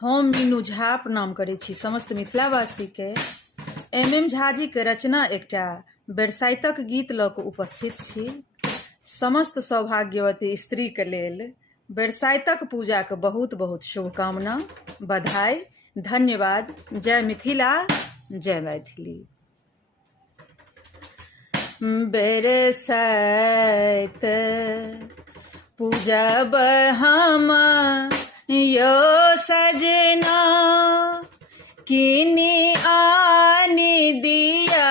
हम मीनू झा प्रणाम करै छी समस्त मिथिलावासीके। एम झा जी के रचना एकटा बरसाइतक गीत लऽ कऽ उपस्थित छी। समस्त सौभाग्यवती स्त्रीके लेल बरसाइतक पूजाके बहुत बहुत शुभकामना, बधाई, धन्यवाद। जय मिथिला, जय मैथिली। बरसाइत पूजब हम यो सजना, किनी आनी दिया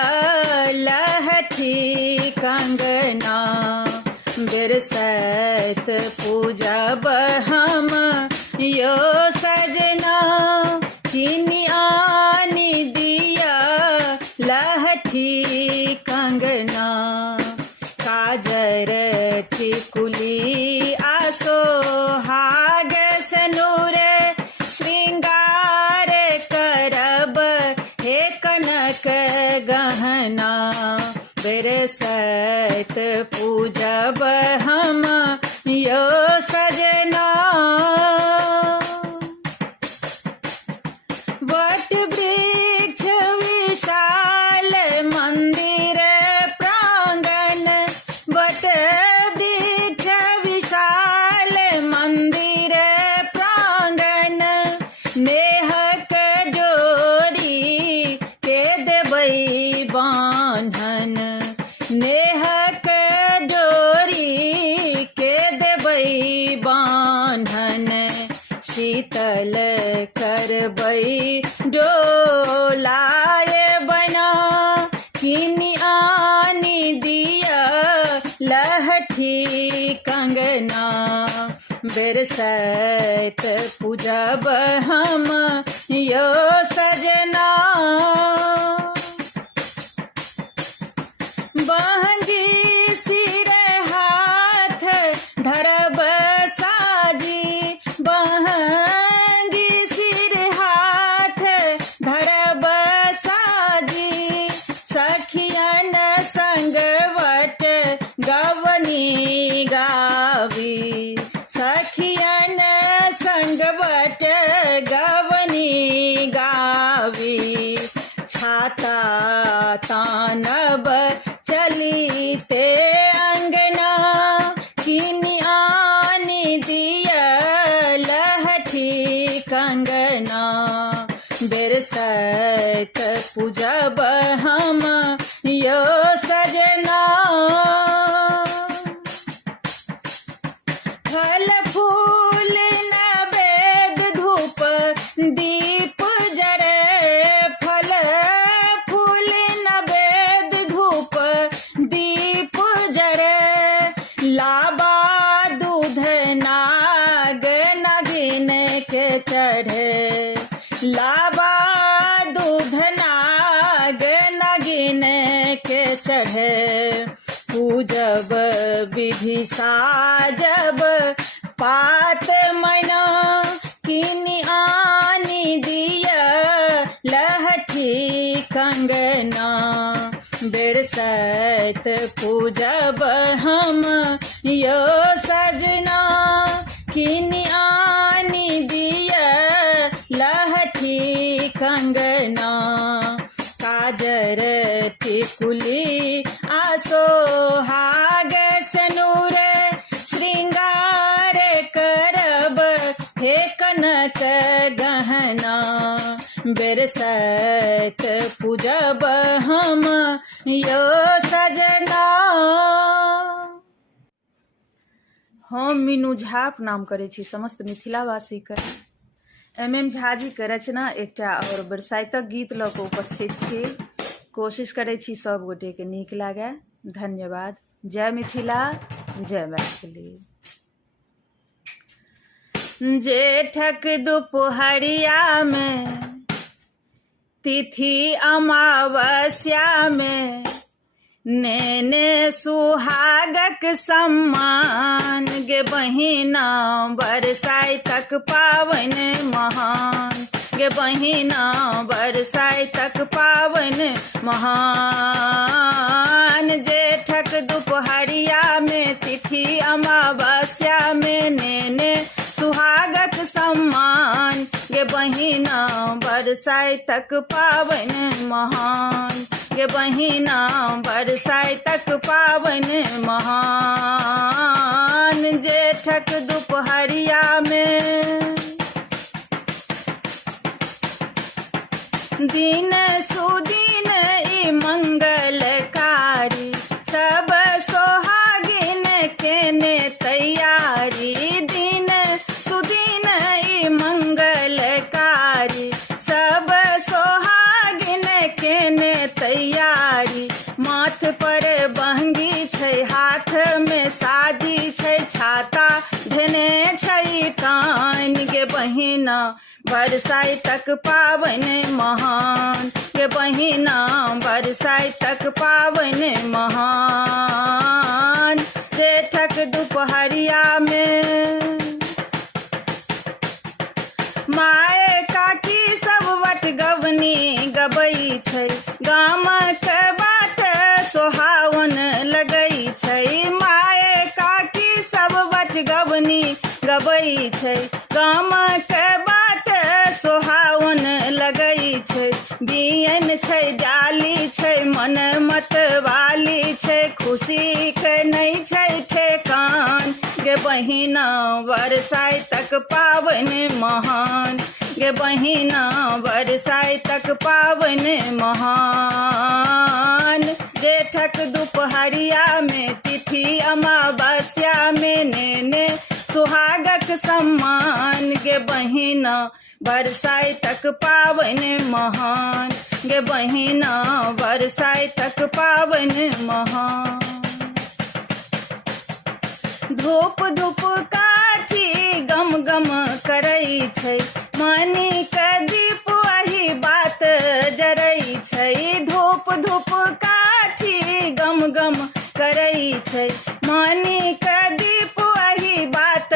लहठी कंगना। बरसाइत पूजब हम यो सजना, किनी आनी दिया लहठी कंगना। काजर टिकुली आसो हाग सनूर, श्रृंगार करब हे कनक गहना। बरसाइत पूजब हम यो सजना। वट वृक्ष विशाल मंदिर प्रांगण, वट वृक्ष विशाल मंदिर प्रांगण। नेहक डोरी के देबै बान्हन, नेहक डोरी के देबै बान्हन। शीतल करबै डोलाए बना, किनी आनी दिया लहठी कंगना। बरसाइत पूजब हम यो सजना। बहंगी सिर हाथ धरब साजी, बहंगी सिर हाथ धरब साजी। सखियन संगवट गवनी गावी, सखियन संगवट गवनी गावी। छाता तानब चलीते अंगना, किनी आनी दिया लहठी कंगना। बरसाइत पूजब हम यो सजना। फल फूल नैवेद धूप दीप जरे, फल फूल नैवेद धूप दीप जरे। लाबा दूध नाग नागिन के चढ़े, लाबा दूध नाग नागिन के चढ़े। पूजब विधि साजब पात मैना, किनी आनी दिया लहठी कंगना। बरसाइत पूजब हम यो सजना, किनी आनी दिया लहठी कंगना। काजर टिकुली आसो हाग सनूर, श्रृंगार करब हे कनक गहना। बरसाइत पूजब हम यो सजना। हम मीनू झा प्रणाम करै छी समस्त मिथिलावासीके। एम झा जी के रचना एकटा और बरसाइतक गीत लऽ कऽ उपस्थित छी। कोशिश करै छी सब गोटे के नीक लागे। धन्यवाद। जय मिथिला, जय मैथिली। जेठक दुपहरिया में तिथि अमावस्या में, नेने सुहागक सम्मान। गे बहिना बरसाइतक पावन महान, गे बहिना बरसाइतक पावन महान। जेठक दुपहरिया में तिथि अमावस्या में, नेने सुहागक सम्मान। सम्मान गे बहिना बरसाइतक पाबनि महान गे बहिना बरसाइतक पाबनि महान जेठक दुपहरिया में दिन सुदिन ई मंगलकारी सब सोहागिन केने तैयारी दिन सुदिन ई मंगलकारी सब सोहागिन केने तैयारी माथ पर बहंगी छै हाथ में साजी छै छाता धेने छै कान गे बहिना बरसाइतक पाबनि महान गे बहिना बरसाइतक पाबनि महान जेठक दुपहरिया में माए काकी सब वट गवनी गबै छै गामक बाट सोहावन लगै छै माए काकी सब वट गवनी गबै छै गामक बाट सोहावन लगै छै बियन छै डाली छै मन मतवाली छै खुशी के नहीं छै ठेकान गे बहिना बरसाइतक पाबनि महान गे बहिना बरसाइतक पाबनि महान जेठक दुपहरिया में तिथि अमावस्या में नेने सुहागक सम्मान गे बहिना बरसाइतक पाबनि महान गे बहिना बरसाइतक पाबनि महान धूप धूप काठी गम गम करै छै मानिक दीप अही बात जरै छै धूप धूप काठी गम गम करै छै मानिक दीप अही बात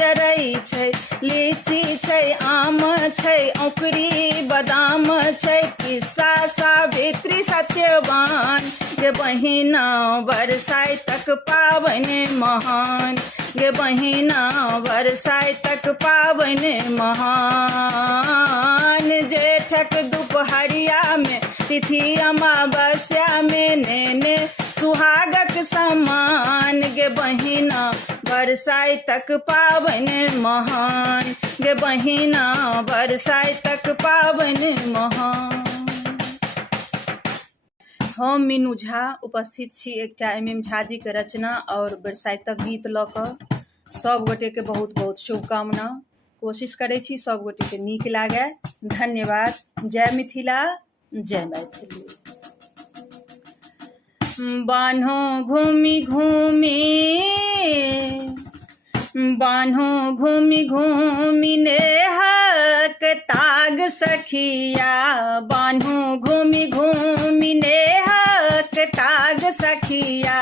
जरै छै लीची छै आम छै औकरी बादाम छै किस्सा सावित्री सत्यवान गे बहिना बरसाइतक पाबनि महान गे बहिना बरसाइतक पाबनि महान जेठक दुपहरिया में तिथि अमावस्या में नेने सुहागक सम्मान गे बहिना बरसाइतक पाबनि महान गे बहिना बरसाइतक पाबनि महान हम मीनू झा उपस्थित छी एकटा MM झा जी के रचना और बरसाइतक गीत लऽ कऽ सब गोटे के बहुत बहुत शुभकामना कोशिश करै छी सब गोटे के नीक लागे धन्यवाद जय मिथिला जय मैथिली बान्हो घूमि घूमि नेहक ताग सखिया बान्हो घूमि घूमि नेहक ताग सखिया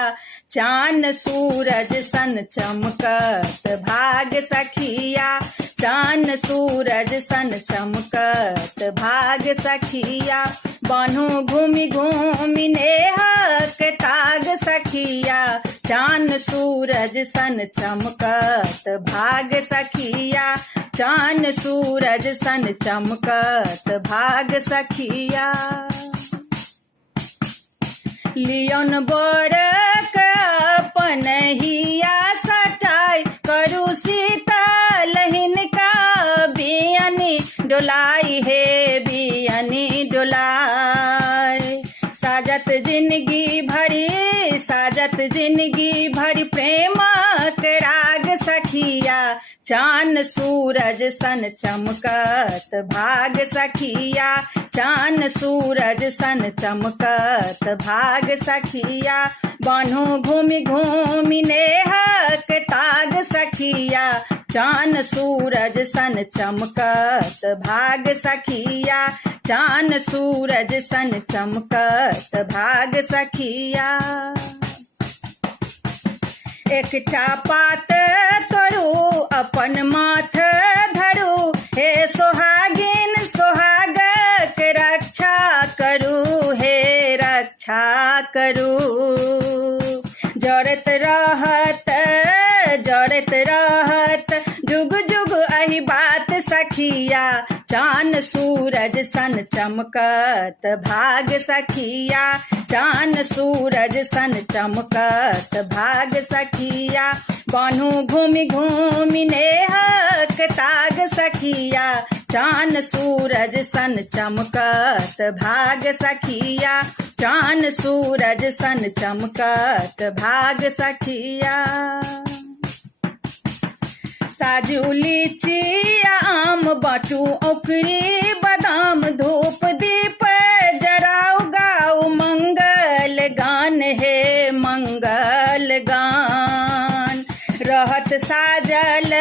चान सूरज सन चमकत भाग सखिया चान सूरज सन चमकत भाग सखिया बान्हो घूमि घूमि नेहक ताग सखिया चान सूरज सन चमकत भाग सखिया चान सूरज सन चमकत भाग सखिया लियोन बोरक पनहिया सटाई करू शीतल हिनका बियनी डोलाई हे बियनी डोलाई साजत जिंदगी भरी प्रेमक राग सखिया चान सूरज सन चमकत भाग सखिया चान सूरज सन चमकत भाग सखिया बान्हो घूमि घूमि नेहक ताग सखिया चान सूरज सन चमकत भाग सखिया चान सूरज सन चमकत भाग सखिया एकटा पात तोरू अपन माथ धरू हे सोहागिन सोहागक रक्षा करू हे रक्षा करू जड़त रहत जुग जुग अही बात सखिया, चान सूरज सन चमकत भाग सखिया, चान सूरज सन चमकत भाग सखिया। बान्हू घूमि घूमि नेहक ताग सखिया, चान सूरज सन चमकत भाग सखिया, चान सूरज सन चमकत भाग सखिया। साजू लीची आम बाटू औखरी बादाम धूप दीप जराऊ गाऊ मंगल गान हे मंगल गान। रहत साजल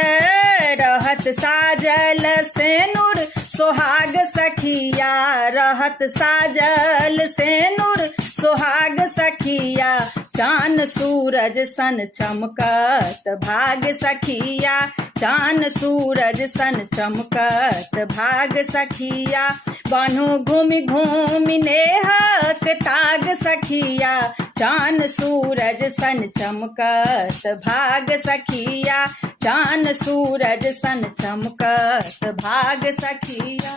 सेनुर सोहाग सखिया, रहत साजल सेनुर सोहाग सखिया, चान सूरज सन चमकत भाग सखिया, चान सूरज सन चमकत भाग सखिया। बान्हू घूमि घूमि नेहक ताग सखिया, चान सूरज सन चमकत भाग सखिया, चान सूरज सन चमकत भाग सखिया।